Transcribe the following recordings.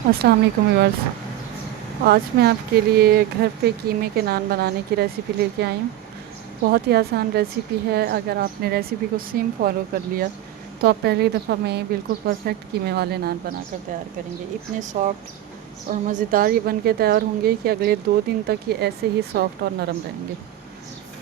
अस्सलाम वालेकुम व्यूअर्स। आज मैं आपके लिए घर पे कीमे के नान बनाने की रेसिपी लेके आई हूँ। बहुत ही आसान रेसिपी है। अगर आपने रेसिपी को सेम फॉलो कर लिया तो आप पहली दफ़ा में बिल्कुल परफेक्ट कीमे वाले नान बनाकर तैयार करेंगे। इतने सॉफ्ट और मज़ेदार ये बन के तैयार होंगे कि अगले 2 दिन तक ये ऐसे ही सॉफ्ट और नरम रहेंगे।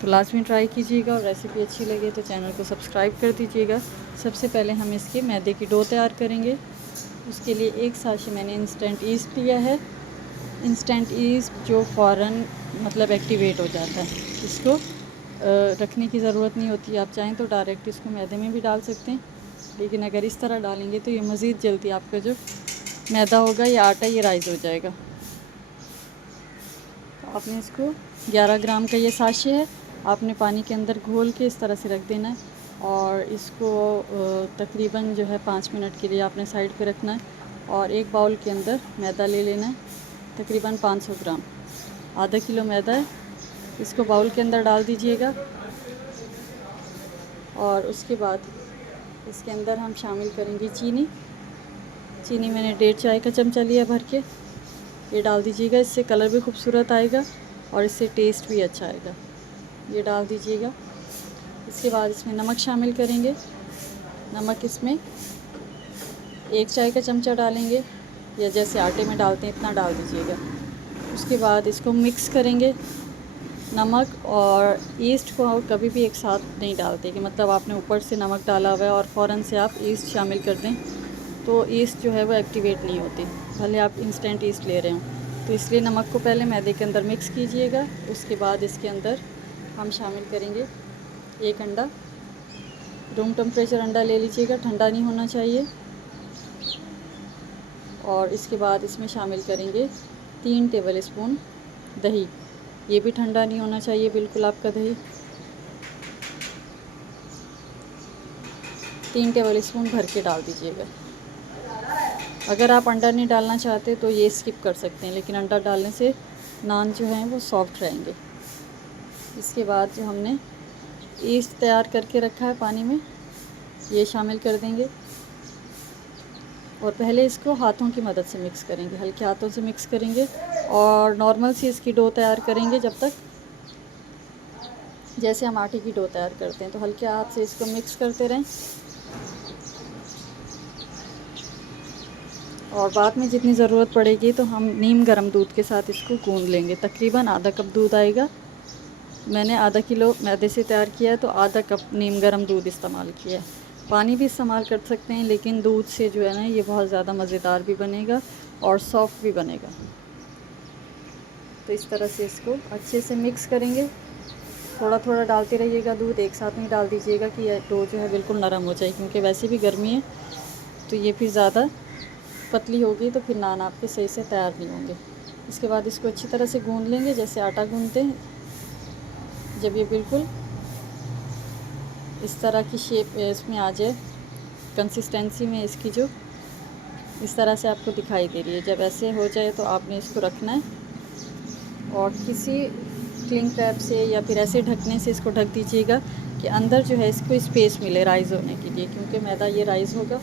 तो लाजमी ट्राई कीजिएगा और रेसिपी अच्छी लगे तो चैनल को सब्सक्राइब कर दीजिएगा। सबसे पहले हम इसके मैदे की डो तैयार करेंगे। उसके लिए 1 साशे मैंने इंस्टेंट ईस्ट लिया है। इंस्टेंट ईस्ट जो फ़ौरन मतलब एक्टिवेट हो जाता है, इसको रखने की ज़रूरत नहीं होती। आप चाहें तो डायरेक्ट इसको मैदे में भी डाल सकते हैं, लेकिन अगर इस तरह डालेंगे तो ये मज़ीद जल्दी आपका जो मैदा होगा या आटा ये राइज़ हो जाएगा। तो आपने इसको 11 ग्राम का ये साशे है, आपने पानी के अंदर घोल के इस तरह से रख देना है और इसको तकरीबन जो है 5 मिनट के लिए आपने साइड पे रखना है। और एक बाउल के अंदर मैदा ले लेना है, तकरीबन 500 ग्राम, आधा किलो मैदा है। इसको बाउल के अंदर डाल दीजिएगा और उसके बाद इसके अंदर हम शामिल करेंगे चीनी। चीनी मैंने 1.5 चाय का चमचा लिया भर के, ये डाल दीजिएगा। इससे कलर भी खूबसूरत आएगा और इससे टेस्ट भी अच्छा आएगा। ये डाल दीजिएगा। इसके बाद इसमें नमक शामिल करेंगे। नमक इसमें 1 चाय का चमचा डालेंगे, या जैसे आटे में डालते हैं इतना डाल दीजिएगा। उसके बाद इसको मिक्स करेंगे। नमक और ईस्ट को कभी भी एक साथ नहीं डालते कि मतलब आपने ऊपर से नमक डाला हुआ है और फ़ौरन से आप ईस्ट शामिल कर दें तो ईस्ट जो है वो एक्टिवेट नहीं होती, भले आप इंस्टेंट ईस्ट ले रहे हों। तो इसलिए नमक को पहले मैदे के अंदर मिक्स कीजिएगा। उसके बाद इसके अंदर हम शामिल करेंगे 1 अंडा। रूम टेम्परेचर अंडा ले लीजिएगा, ठंडा नहीं होना चाहिए। और इसके बाद इसमें शामिल करेंगे 3 टेबल स्पून दही। ये भी ठंडा नहीं होना चाहिए बिल्कुल आपका दही। 3 टेबल स्पून भर के डाल दीजिएगा। अगर आप अंडा नहीं डालना चाहते तो ये स्किप कर सकते हैं, लेकिन अंडा डालने से नान जो हैं वो सॉफ्ट रहेंगे। इसके बाद जो हमने ईस्ट तैयार करके रखा है पानी में, ये शामिल कर देंगे और पहले इसको हाथों की मदद से मिक्स करेंगे, हल्के हाथों से मिक्स करेंगे और नॉर्मल सी इसकी डो तैयार करेंगे जब तक जैसे हम आटे की डो तैयार करते हैं। तो हल्के हाथ से इसको मिक्स करते रहें और बाद में जितनी ज़रूरत पड़ेगी तो हम नीम गर्म दूध के साथ इसको गूंद लेंगे। तकरीबन आधा कप दूध आएगा। मैंने आधा किलो मैदे से तैयार किया है तो आधा कप नीम गर्म दूध इस्तेमाल किया है। पानी भी इस्तेमाल कर सकते हैं, लेकिन दूध से जो है ना ये बहुत ज़्यादा मज़ेदार भी बनेगा और सॉफ्ट भी बनेगा। तो इस तरह से इसको अच्छे से मिक्स करेंगे। थोड़ा थोड़ा डालते रहिएगा दूध, एक साथ नहीं डाल दीजिएगा कि यह डो जो है बिल्कुल नरम हो जाए, क्योंकि वैसे भी गर्मी है तो ये फिर ज़्यादा पतली होगी तो फिर नान आपके सही से तैयार नहीं होंगे। इसके बाद इसको अच्छी तरह से गूंद लेंगे जैसे आटा गूंदते हैं। जब ये बिल्कुल इस तरह की शेप इसमें आ जाए, कंसिस्टेंसी में इसकी जो इस तरह से आपको दिखाई दे रही है, जब ऐसे हो जाए तो आपने इसको रखना है और किसी क्लिंग रैप से या फिर ऐसे ढकने से इसको ढक दीजिएगा कि अंदर जो है इसको स्पेस मिले राइज़ होने के लिए, क्योंकि मैदा ये राइज़ होगा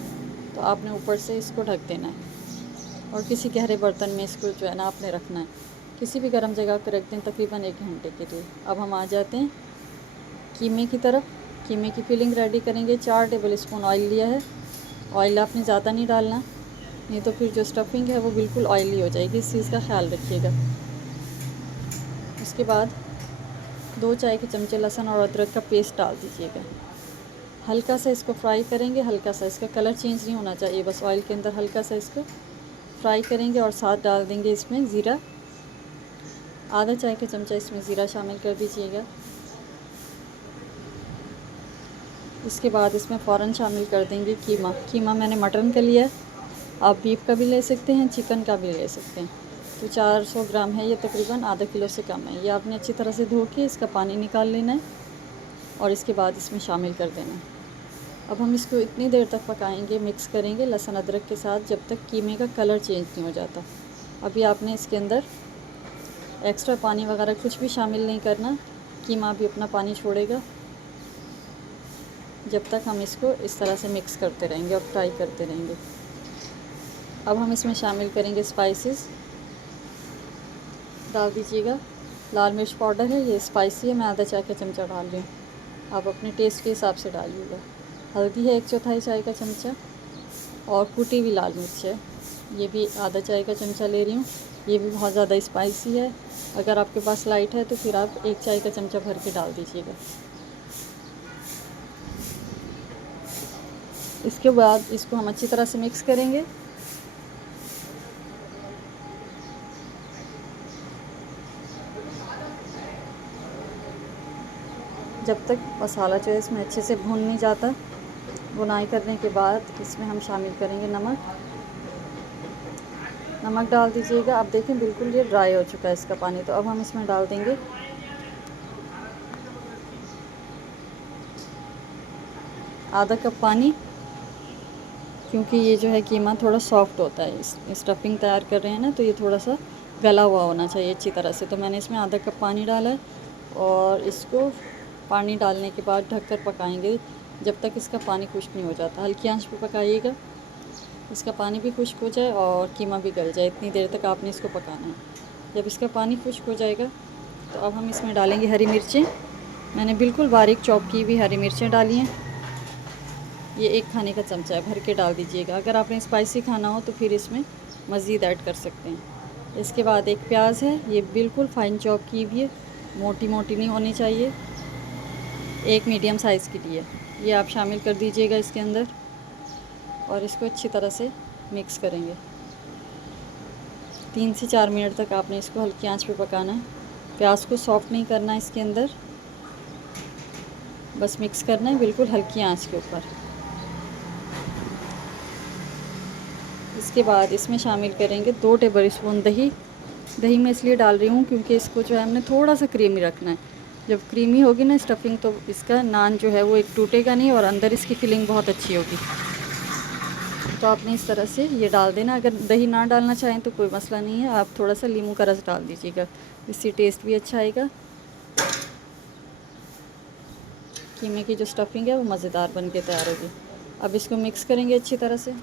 तो आपने ऊपर से इसको ढक देना है और किसी गहरे बर्तन में इसको जो है ना आपने रखना है। किसी भी गर्म जगह पर रख दें तकरीबन 1 घंटे के लिए। अब हम आ जाते हैं कीमे की तरफ। कीमे की फिलिंग रेडी करेंगे। 4 टेबल स्पून ऑयल लिया है। ऑयल आपने ज़्यादा नहीं डालना, नहीं तो फिर जो स्टफिंग है वो बिल्कुल ऑयली हो जाएगी, इस चीज़ का ख्याल रखिएगा। उसके बाद 2 चाय के चमचे लहसुन और अदरक का पेस्ट डाल दीजिएगा। हल्का सा इसको फ्राई करेंगे, हल्का सा, इसका कलर चेंज नहीं होना चाहिए, बस ऑयल के अंदर हल्का सा इसको फ्राई करेंगे और साथ डाल देंगे इसमें ज़ीरा। आधा चाय का चमचा इसमें ज़ीरा शामिल कर दीजिएगा। इसके बाद इसमें फ़ौरन शामिल कर देंगे कीमा। कीमा मैंने मटन का लिया है, आप बीफ का भी ले सकते हैं, चिकन का भी ले सकते हैं। तो 400 ग्राम है ये, तकरीबन आधा किलो से कम है। ये आपने अच्छी तरह से धो के इसका पानी निकाल लेना है और इसके बाद इसमें शामिल कर देना है। अब हम इसको इतनी देर तक पकाएंगे, मिक्स करेंगे लहसुन अदरक के साथ जब तक कीमे का कलर चेंज नहीं हो जाता। अभी आपने इसके अंदर एक्स्ट्रा पानी वगैरह कुछ भी शामिल नहीं करना, कीमा भी अपना पानी छोड़ेगा जब तक हम इसको इस तरह से मिक्स करते रहेंगे और फ्राई करते रहेंगे। अब हम इसमें शामिल करेंगे स्पाइसेस। डाल दीजिएगा, लाल मिर्च पाउडर है, ये स्पाइसी है, मैं आधा चाय का चमचा डाल रही हूँ। आप अपने टेस्ट के हिसाब से डालिएगा। हल्दी है 1/4 चाय का चमचा, और कुटी हुई लाल मिर्च है, ये भी आधा चाय का चमचा ले रही हूँ। ये भी बहुत ज़्यादा स्पाइसी है, अगर आपके पास लाइट है तो फिर आप 1 चाय का चमचा भर के डाल दीजिएगा। इसके बाद इसको हम अच्छी तरह से मिक्स करेंगे। जब तक मसाला जो है इसमें अच्छे से भून नहीं जाता। भुनाई करने के बाद इसमें हम शामिल करेंगे नमक। नमक डाल दीजिएगा। अब देखें बिल्कुल ये ड्राई हो चुका है इसका पानी, तो अब हम इसमें डाल देंगे आधा कप पानी, क्योंकि ये जो है कीमा थोड़ा सॉफ्ट होता है। स्टफिंग तैयार कर रहे हैं ना, तो ये थोड़ा सा गला हुआ होना चाहिए अच्छी तरह से। तो मैंने इसमें आधा कप पानी डाला है, और इसको पानी डालने के बाद ढककर पकाएंगे जब तक इसका पानी खुश्क नहीं हो जाता। हल्की आंच पे पकाइएगा, इसका पानी भी खुश्क हो जाए और कीमा भी गल जाए, इतनी देर तक आपने इसको पकाना है। जब इसका पानी खुश्क हो जाएगा तो अब हम इसमें डालेंगे हरी मिर्चें। मैंने बिल्कुल बारीक चॉप की हुई हरी मिर्चें डाली हैं। ये 1 खाने का चमचा है, भर के डाल दीजिएगा। अगर आपने स्पाइसी खाना हो तो फिर इसमें मज़ीद ऐड कर सकते हैं। इसके बाद एक प्याज है, ये बिल्कुल फाइन चॉप की हुई है, मोटी मोटी नहीं होनी चाहिए, एक मीडियम साइज़ की लिए। ये आप शामिल कर दीजिएगा इसके अंदर, और इसको अच्छी तरह से मिक्स करेंगे। 3 से 4 मिनट तक आपने इसको हल्की आंच पे पकाना है। प्याज को सॉफ्ट नहीं करना है इसके अंदर, बस मिक्स करना है बिल्कुल हल्की आंच के ऊपर। इसके बाद इसमें शामिल करेंगे 2 टेबल स्पून दही। दही मैं इसलिए डाल रही हूँ क्योंकि इसको जो है हमने थोड़ा सा क्रीमी रखना है। जब क्रीमी होगी ना स्टफिंग, तो इसका नान जो है वो एक टूटेगा नहीं, और अंदर इसकी फिलिंग बहुत अच्छी होगी। तो आपने इस तरह से ये डाल देना। अगर दही ना डालना चाहें तो कोई मसला नहीं है, आप थोड़ा सा नींबू का रस डाल दीजिएगा, इससे टेस्ट भी अच्छा आएगा। कीमे की जो स्टफिंग है वो मज़ेदार बन के तैयार होगी। अब इसको मिक्स करेंगे अच्छी तरह से।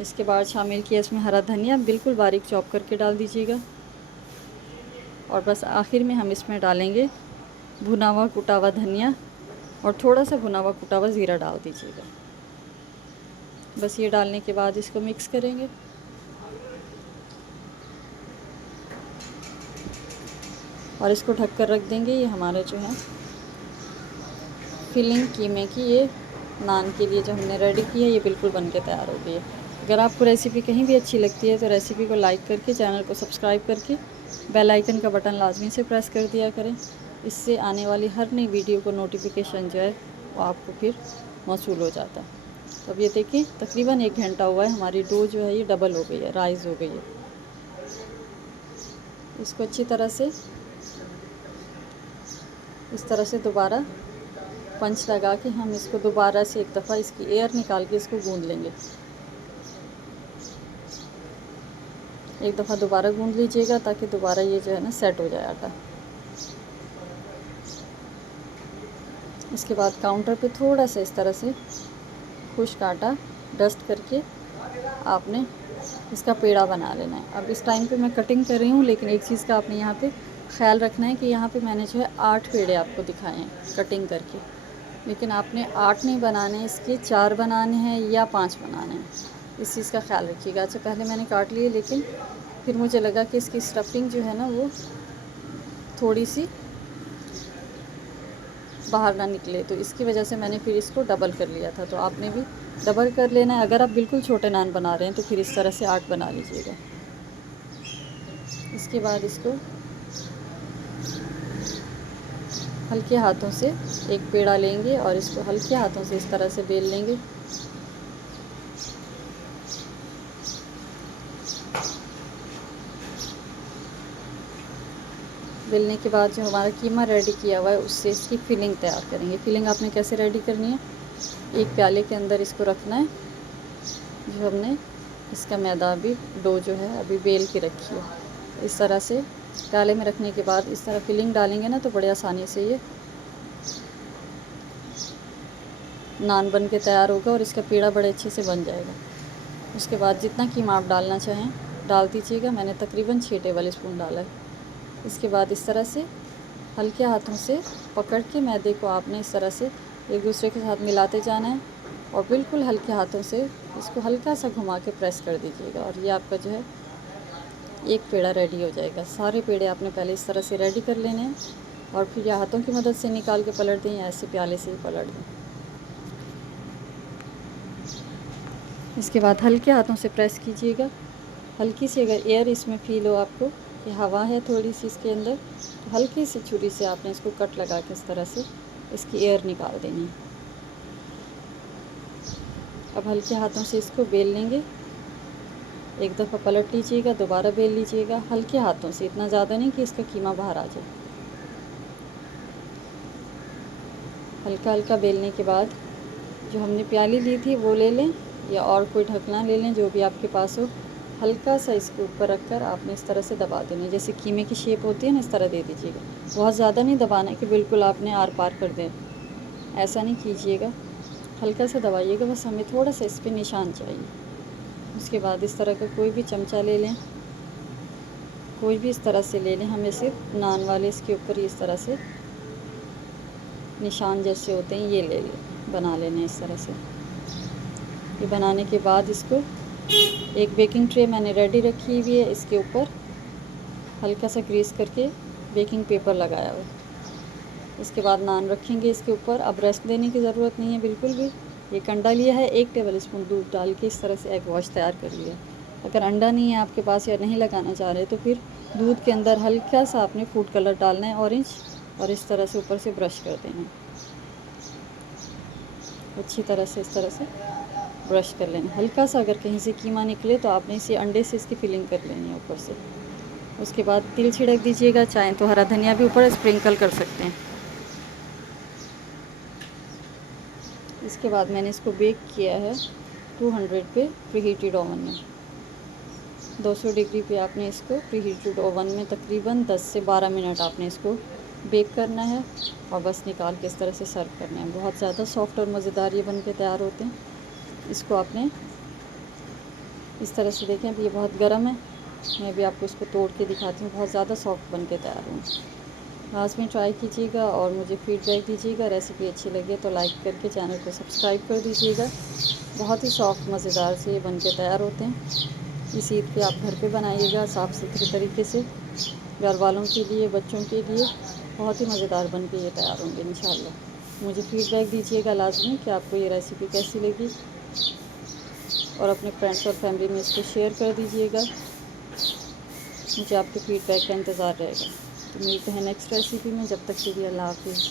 इसके बाद शामिल किया इसमें हरा धनिया, बिल्कुल बारीक चॉप करके डाल दीजिएगा। और बस आखिर में हम इसमें डालेंगे भुना हुआ कुटा हुआ धनिया, और थोड़ा सा भुना हुआ कुटा हुआ ज़ीरा डाल दीजिएगा। बस ये डालने के बाद इसको मिक्स करेंगे। और इसको ढक कर रख देंगे। ये हमारा जो है फिलिंग कीमे की, ये नान के लिए जो हमने रेडी की है, ये बिल्कुल बन के तैयार हो गई है। अगर आपको रेसिपी कहीं भी अच्छी लगती है तो रेसिपी को लाइक करके, चैनल को सब्सक्राइब करके, बेल आइकन का बटन लाजमी से प्रेस कर दिया करें। इससे आने वाली हर नई वीडियो को नोटिफिकेशन जो है वो आपको फिर मौसूल हो जाता है। तो अब ये देखिए तकरीबन 1 घंटा हुआ है, हमारी डो जो है ये डबल हो गई है, राइज़ हो गई है। इसको अच्छी तरह से इस तरह से दोबारा पंच लगा के हम इसको दोबारा से एक दफ़ा इसकी एयर निकाल के इसको गूंद लेंगे। एक दफ़ा दोबारा गूंद लीजिएगा ताकि दोबारा ये जो है ना सेट हो जाए आटा। इसके बाद काउंटर पे थोड़ा सा इस तरह से खुश्क आटा डस्ट करके आपने इसका पेड़ा बना लेना है। अब इस टाइम पे मैं कटिंग कर रही हूँ, लेकिन एक चीज़ का आपने यहाँ पे ख्याल रखना है कि यहाँ पे मैंने जो है 8 पेड़े आपको दिखाए हैं कटिंग करके, लेकिन आपने 8 नहीं बनाने, इसके 4 बनाने हैं या 5 बनाने हैं, इस चीज़ का ख्याल रखिएगा। अच्छा पहले मैंने काट लिए, लेकिन फिर मुझे लगा कि इसकी स्टफिंग जो है ना वो थोड़ी सी बाहर ना निकले, तो इसकी वजह से मैंने फिर इसको डबल कर लिया था। तो आपने भी डबल कर लेना है। अगर आप बिल्कुल छोटे नान बना रहे हैं तो फिर इस तरह से 8 बना लीजिएगा। इसके बाद इसको हल्के हाथों से एक पेड़ा लेंगे और इसको हल्के हाथों से इस तरह से बेल लेंगे। बेलने के बाद जो हमारा कीमा रेडी किया हुआ है उससे इसकी फिलिंग तैयार करेंगे। फिलिंग आपने कैसे रेडी करनी है, एक प्याले के अंदर इसको रखना है, जो हमने इसका मैदा अभी डो जो है अभी बेल के रखी है। इस तरह से प्याले में रखने के बाद इस तरह फिलिंग डालेंगे ना तो बड़े आसानी से ये नान बन के तैयार होगा और इसका पेड़ा बड़े अच्छे से बन जाएगा। उसके बाद जितना कीमा आप डालना चाहें डाल दीजिएगा। मैंने तकरीबन 6 टेबल स्पून डाला है। इसके बाद इस तरह से हल्के हाथों से पकड़ के मैदे को आपने इस तरह से एक दूसरे के साथ मिलाते जाना है और बिल्कुल हल्के हाथों से इसको हल्का सा घुमा के प्रेस कर दीजिएगा और ये आपका जो है एक पेड़ा रेडी हो जाएगा। सारे पेड़े आपने पहले इस तरह से रेडी कर लेने हैं और फिर या हाथों की मदद से निकाल के पलट दें या ऐसे प्याले से ही पलट दें। इसके बाद हल्के हाथों से प्रेस कीजिएगा। हल्की सी अगर एयर इसमें फील हो आपको कि हवा है थोड़ी सी इसके अंदर, तो हल्की सी छुरी से आपने इसको कट लगा के इस तरह से इसकी एयर निकाल देनी है। अब हल्के हाथों से इसको बेल लेंगे। एक दफ़ा पलट लीजिएगा, दोबारा बेल लीजिएगा हल्के हाथों से, इतना ज़्यादा नहीं कि इसका कीमा बाहर आ जाए। हल्का हल्का बेलने के बाद जो हमने प्याली ली थी वो ले लें या और कोई ढकना ले लें जो भी आपके पास हो। हल्का सा इसके ऊपर रखकर आपने इस तरह से दबा देना, जैसे कीमे की शेप होती है ना, इस तरह दे दीजिएगा। बहुत ज़्यादा नहीं दबाना है कि बिल्कुल आपने आर पार कर दें, ऐसा नहीं कीजिएगा। हल्का सा दबाइएगा, बस हमें थोड़ा सा इस पर निशान चाहिए। उसके बाद इस तरह का कोई भी चमचा ले लें, कोई भी इस तरह से ले लें। हमें सिर्फ नान वाले इसके ऊपर इस तरह से निशान जैसे होते हैं ये ले लें, बना लेने इस तरह से। ये बनाने के बाद इसको एक बेकिंग ट्रे मैंने रेडी रखी हुई है, इसके ऊपर हल्का सा ग्रीस करके बेकिंग पेपर लगाया हुआ। इसके बाद नान रखेंगे इसके ऊपर। अब रेस्ट देने की ज़रूरत नहीं है बिल्कुल भी। ये अंडा लिया है, 1 टेबल स्पून दूध डाल के इस तरह से एग वॉश तैयार कर लिया। अगर अंडा नहीं है आपके पास या नहीं लगाना चाह रहे तो फिर दूध के अंदर हल्का सा आपने फूड कलर डालना है ऑरेंज, और इस तरह से ऊपर से ब्रश कर देना है अच्छी तरह से। इस तरह से ब्रश कर लेना। हल्का सा अगर कहीं से कीमा निकले तो आपने इसे अंडे से इसकी फिलिंग कर लेनी है ऊपर से। उसके बाद तिल छिड़क दीजिएगा, चाहें तो हरा धनिया भी ऊपर स्प्रिंकल कर सकते हैं। इसके बाद मैंने इसको बेक किया है 200 पे प्रीहीटेड ओवन में। 200 डिग्री पे आपने इसको प्रीहीटेड ओवन में तकरीबन 10 से 12 मिनट आपने इसको बेक करना है और बस निकाल के इस तरह से सर्व करना है। बहुत ज़्यादा सॉफ्ट और मज़ेदार ये बन के तैयार होते हैं। इसको आपने इस तरह से देखें, अभी ये बहुत गर्म है, मैं भी आपको इसको तोड़ के दिखाती हूँ। बहुत ज़्यादा सॉफ्ट बन के तैयार हुए। लास्ट ट्राई कीजिएगा और मुझे फीडबैक दीजिएगा। रेसिपी अच्छी लगे तो लाइक करके चैनल को सब्सक्राइब कर दीजिएगा। बहुत ही सॉफ्ट मज़ेदार से ये बन के तैयार होते हैं। इस ईद पे आप घर पे बनाइएगा साफ़ सुथरे तरीके से, घर वालों के लिए, बच्चों के लिए। बहुत ही मज़ेदार बन के ये तैयार होंगे इंशाल्लाह। मुझे फ़ीडबैक दीजिएगा लाजमी कि आपको ये रेसिपी कैसी लगी, और अपने फ्रेंड्स और फैमिली में इसको शेयर कर दीजिएगा। मुझे आपके फ़ीडबैक का इंतज़ार रहेगा। तो मिलते हैं नेक्स्ट रेसिपी में। जब तक के लिए अल्लाह हाफिज़।